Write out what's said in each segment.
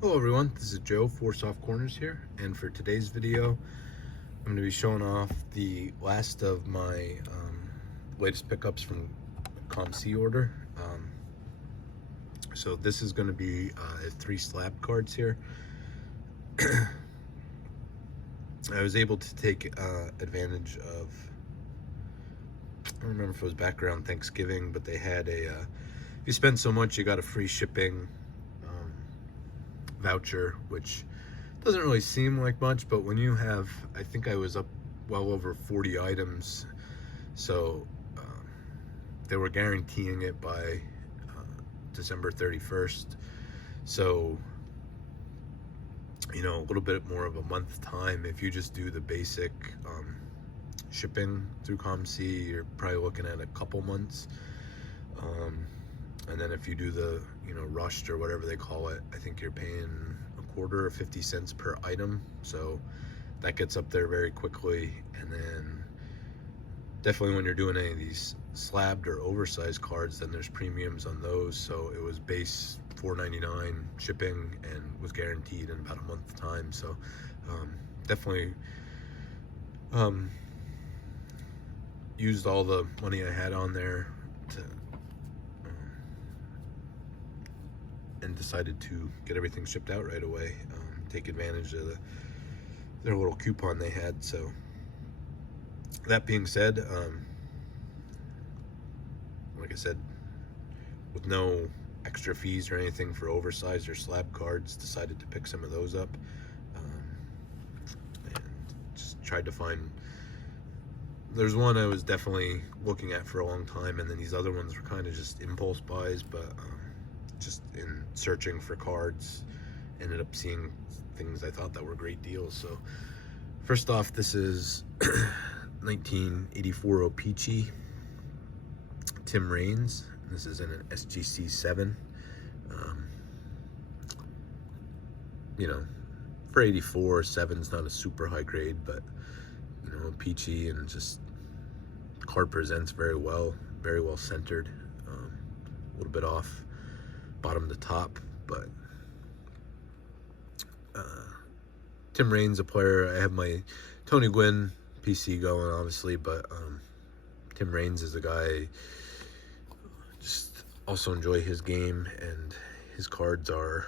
Hello everyone, this is Joe, 4 Soft Corners here, and for today's video, I'm going to be showing off the last of my latest pickups from COMC order. So this is going to be 3 slab cards here. I was able to take advantage of, I don't remember if it was back around Thanksgiving, but they had a, if you spend so much, you got a free shipping voucher, which doesn't really seem like much, but when you have, I think I was up well over 40 items, so they were guaranteeing it by December 31st, so you know, a little bit more of a month time. If you just do the basic shipping through COMC, you're probably looking at a couple months. And then if you do the, you know, rushed or whatever they call it, I think you're paying a quarter or 50 cents per item. So that gets up there very quickly. And then definitely when you're doing any of these slabbed or oversized cards, then there's premiums on those. So it was base $4.99 shipping and was guaranteed in about a month's time. So definitely used all the money I had on there to and decided to get everything shipped out right away, take advantage of their little coupon they had. So that being said, like I said, with no extra fees or anything for oversized or slab cards, decided to pick some of those up, and just tried to find, there's one I was definitely looking at for a long time, and then these other ones were kind of just impulse buys, but just in searching for cards, ended up seeing things I thought that were great deals. So first off, this is 1984 O-Pee-Chee Tim Raines. This is in an SGC 7. You know, for 84, 7's not a super high grade, but you know, peachy, and just card presents very well centered, a little bit off bottom to top, but Tim Raines, a player. I have my Tony Gwynn PC going, obviously, but Tim Raines is a guy, just also enjoy his game, and his cards are,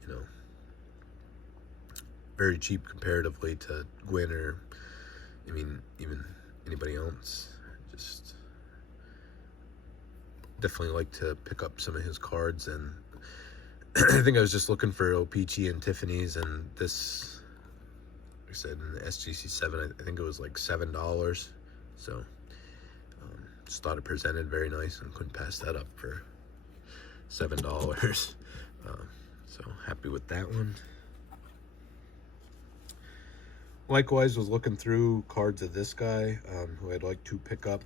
you know, very cheap comparatively to Gwynn, or I mean even anybody else. Just definitely like to pick up some of his cards, and I think I was just looking for O-Pee-Chee and Tiffany's, and this, like I said, in the SGC 7, I think it was like $7. So just thought it presented very nice and couldn't pass that up for $7. So happy with that one. Likewise, was looking through cards of this guy, who I'd like to pick up.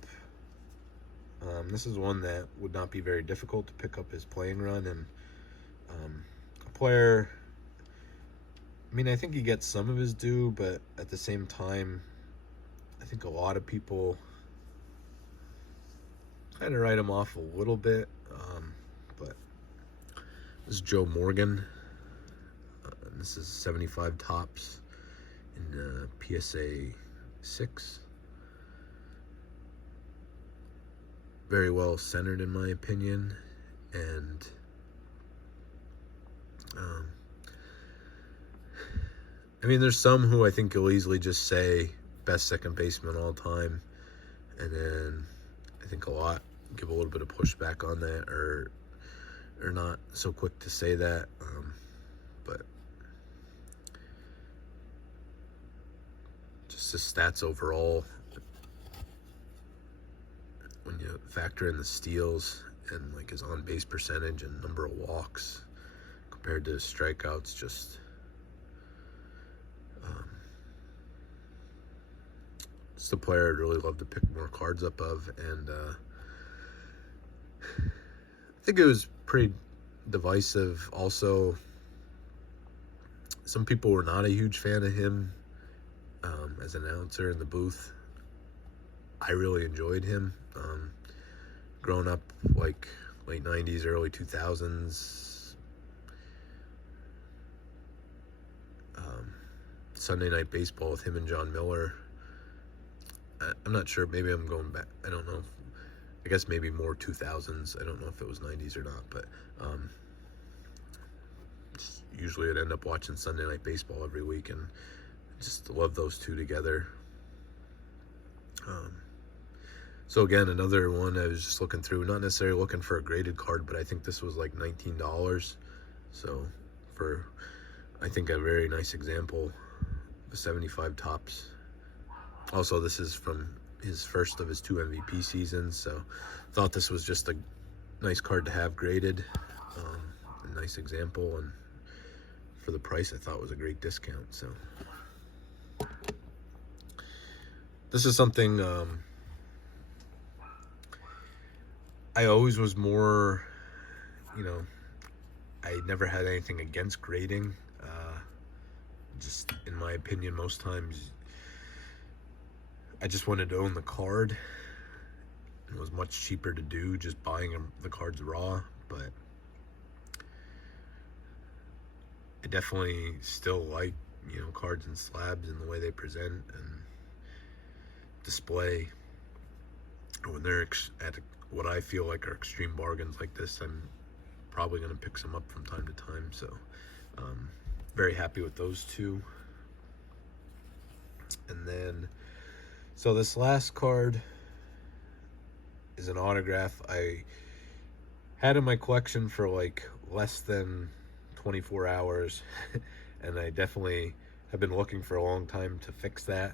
This is one that would not be very difficult to pick up his playing run, and a player, I mean, I think he gets some of his due, but at the same time, I think a lot of people kind of write him off a little bit. But this is Joe Morgan. This is 75 tops in PSA 6. Very well centered, in my opinion, and I mean, there's some who I think you'll easily just say best second baseman all time, and then I think a lot give a little bit of pushback on that, or not so quick to say that, but just the stats overall, when you factor in the steals and like his on-base percentage and number of walks compared to his strikeouts, just it's the player I'd really love to pick more cards up of. And I think it was pretty divisive also. Some people were not a huge fan of him as an announcer in the booth. I really enjoyed him. Growing up like late 90s, early 2000s, Sunday Night Baseball with him and John Miller. I'm not sure. Maybe I'm going back. I don't know. I guess maybe more 2000s. I don't know if it was 90s or not, but usually I'd end up watching Sunday Night Baseball every week, and just love those two together. So again, another one I was just looking through, not necessarily looking for a graded card, but I think this was like $19. So for, I think, a very nice example, the 75 Topps. Also, this is from his first of his 2 MVP seasons, so thought this was just a nice card to have graded. A nice example, and for the price, I thought it was a great discount. So this is something I always was more, I never had anything against grading. Just in my opinion, most times I just wanted to own the card. It was much cheaper to do just buying the cards raw, but I definitely still like, cards and slabs and the way they present and display. When they're at what I feel like are extreme bargains like this, I'm probably going to pick some up from time to time. So very happy with those two. And then, so this last card is an autograph I had in my collection for like less than 24 hours and I definitely have been looking for a long time to fix that.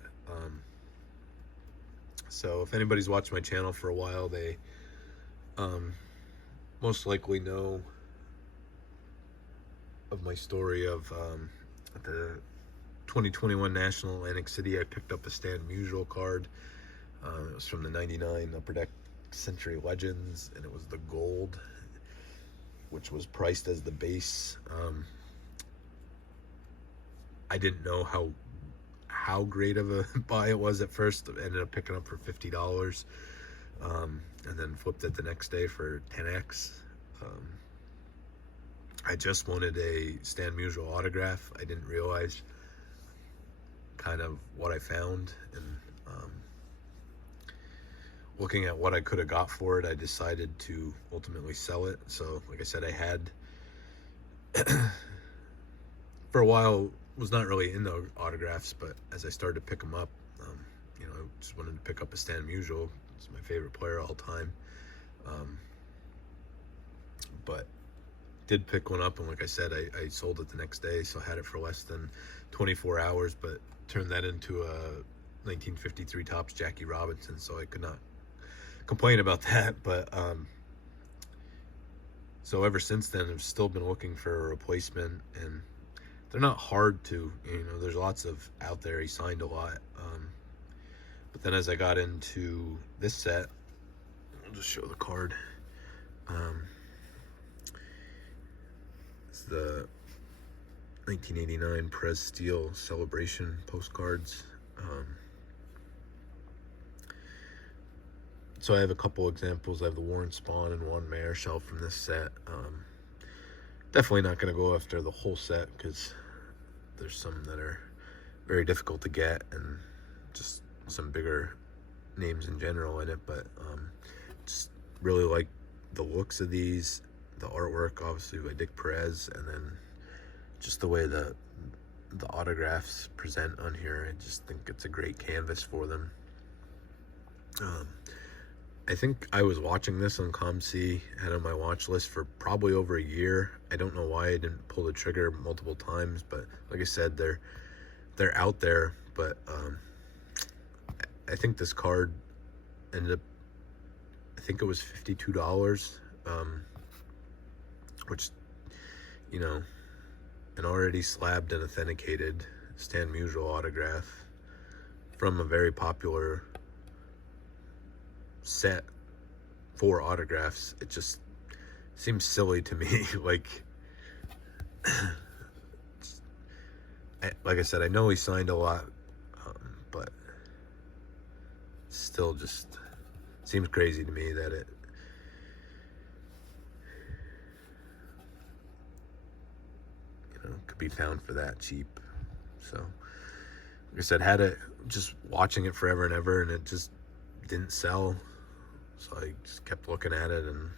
So if anybody's watched my channel for a while, they most likely know of my story of the 2021 National Atlantic City. I picked up a Stan Musial card. It was from the 99 Upper Deck Century Legends, and it was the gold, which was priced as the base. I didn't know how great of a buy it was at first. I ended up picking up for $50, and then flipped it the next day for 10x. I just wanted a Stan Musial autograph. I didn't realize kind of what I found, and looking at what I could have got for it, I decided to ultimately sell it. So like I said, I had for a while was not really into autographs, but as I started to pick them up, I just wanted to pick up a Stan Musial. It's my favorite player all time. But did pick one up, and like I said, I sold it the next day, so I had it for less than 24 hours, but turned that into a 1953 Topps Jackie Robinson, so I could not complain about that. But so ever since then, I've still been looking for a replacement, and they're not hard to, there's lots of out there. He signed a lot, but then as I got into this set, I'll just show the card. It's the 1989 Prez Steel Celebration Postcards. So I have a couple examples. I have the Warren Spahn and Juan Marichal from this set. Definitely not going to go after the whole set because there's some that are very difficult to get, and just some bigger names in general in it. But just really like the looks of these, the artwork obviously by Dick Perez, and then just the way the autographs present on here. I just think it's a great canvas for them. I think I was watching this on COMC, had on my watch list for probably over a year. I don't know why I didn't pull the trigger multiple times, but like I said, they're out there. But I think this card ended up, I think it was $52, which, an already slabbed and authenticated Stan Musial autograph from a very popular set for autographs. It just seems silly to me. Like I said, I know he signed a lot, but still just seems crazy to me that it could be found for that cheap. So I said, had it, just watching it forever and ever, and it just didn't sell. So I just kept looking at it, and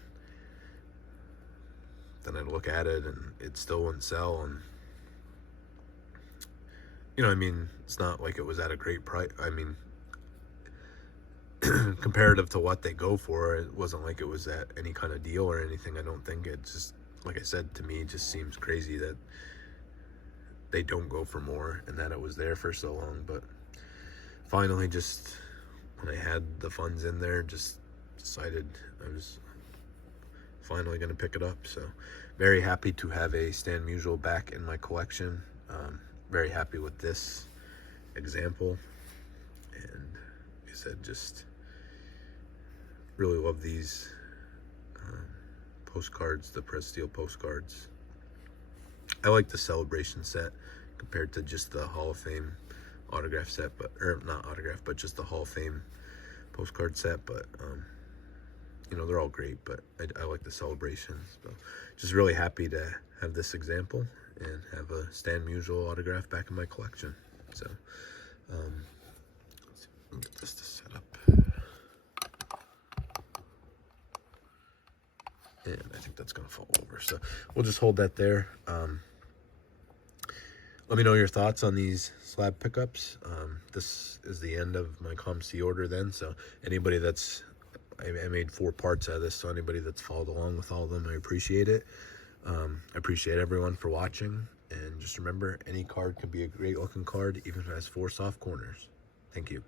then I'd look at it and it still wouldn't sell. And you know, I mean, it's not like it was at a great price. I mean, comparative to what they go for, it wasn't like it was at any kind of deal or anything. I don't think. It just, like I said, to me, it just seems crazy that they don't go for more and that it was there for so long. But finally, just when I had the funds in there, just decided I was finally going to pick it up. So very happy to have a Stan Musial back in my collection. Very happy with this example, and like I said, just really love these postcards, the pressed steel postcards. I like the celebration set compared to just the Hall of Fame autograph set, or not autograph, but just the Hall of Fame postcard set. But you know, they're all great, but I like the celebrations. So just really happy to have this example and have a Stan Musial autograph back in my collection. So let's see, let me get this to set up. And I think that's gonna fall over, so we'll just hold that there. Let me know your thoughts on these slab pickups. This is the end of my COMC order then, so anybody that's, I made 4 parts out of this, so anybody that's followed along with all of them, I appreciate it. I appreciate everyone for watching, and just remember, any card can be a great looking card, even if it has 4 soft corners. Thank you.